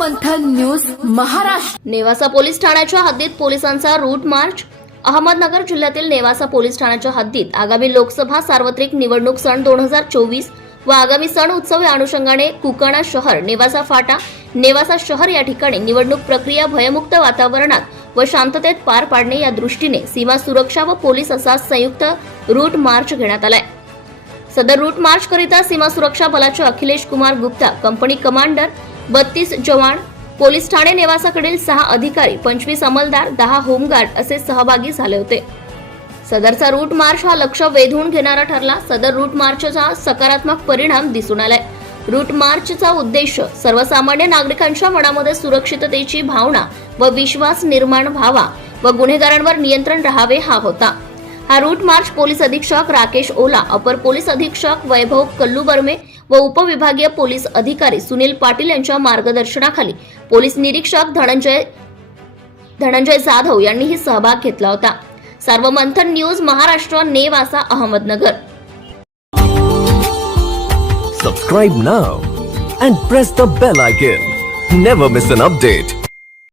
मंथन news Maharashtra. Nevasa police ठाण्याच्या हद्दीत पोलिसांचा रूट मार्च। अहमदनगर जिल्ह्यातील नेवासा पोलीस ठाण्याच्या हद्दीत आगामी लोकसभा सार्वत्रिक निवडणूक सन 2024 व आगामी सण उत्सव या अनुषंगाने कुकाणा शहर, नेवासा फाटा, नेवासा शहर या ठिकाणी निवडणूक प्रक्रिया भयमुक्त वातावरणात व शांततेत पार पाडणे या दृष्टीने सीमा सुरक्षा व पोलीस असा संयुक्त रूट मार्च घेण्यात आलाय। सदर रूट मार्च करिता सीमा सुरक्षा बलाचे अखिलेश कुमार गुप्ता, कंपनी कमांडर, 32 जवान, पोलीस ठाणे नेवासाकडील 6 अधिकारी, 25 अंमलदार, 10 होमगार्ड असे सहभागी झाले होते। सदरचा रूट मार्च हा लक्ष वेधून घेणारा ठरला। सदर रूट मार्चचा सकारात्मक परिणाम दिसून आलाय। रूट मार्चचा उद्देश सर्वसामान्य नागरिकांच्या मनामध्ये सुरक्षिततेची भावना व विश्वास निर्माण व्हावा व गुन्हेगारांवर नियंत्रण राहावे हा होता। हा रूट मार्च पोलीस अधीक्षक राकेश ओला, अपर पोलीस अधीक्षक वैभव कल्लूबर्मे व उपविभागीय पोलीस अधिकारी सुनील पाटील यांच्या मार्गदर्शनाखाली पोलीस निरीक्षक धनंजय जाधव यांनीही सहभाग घेतला होता। Sarvamanthan news Maharashtra, Nevasa, Ahmednagar. Subscribe now and press the bell icon. Never miss an update.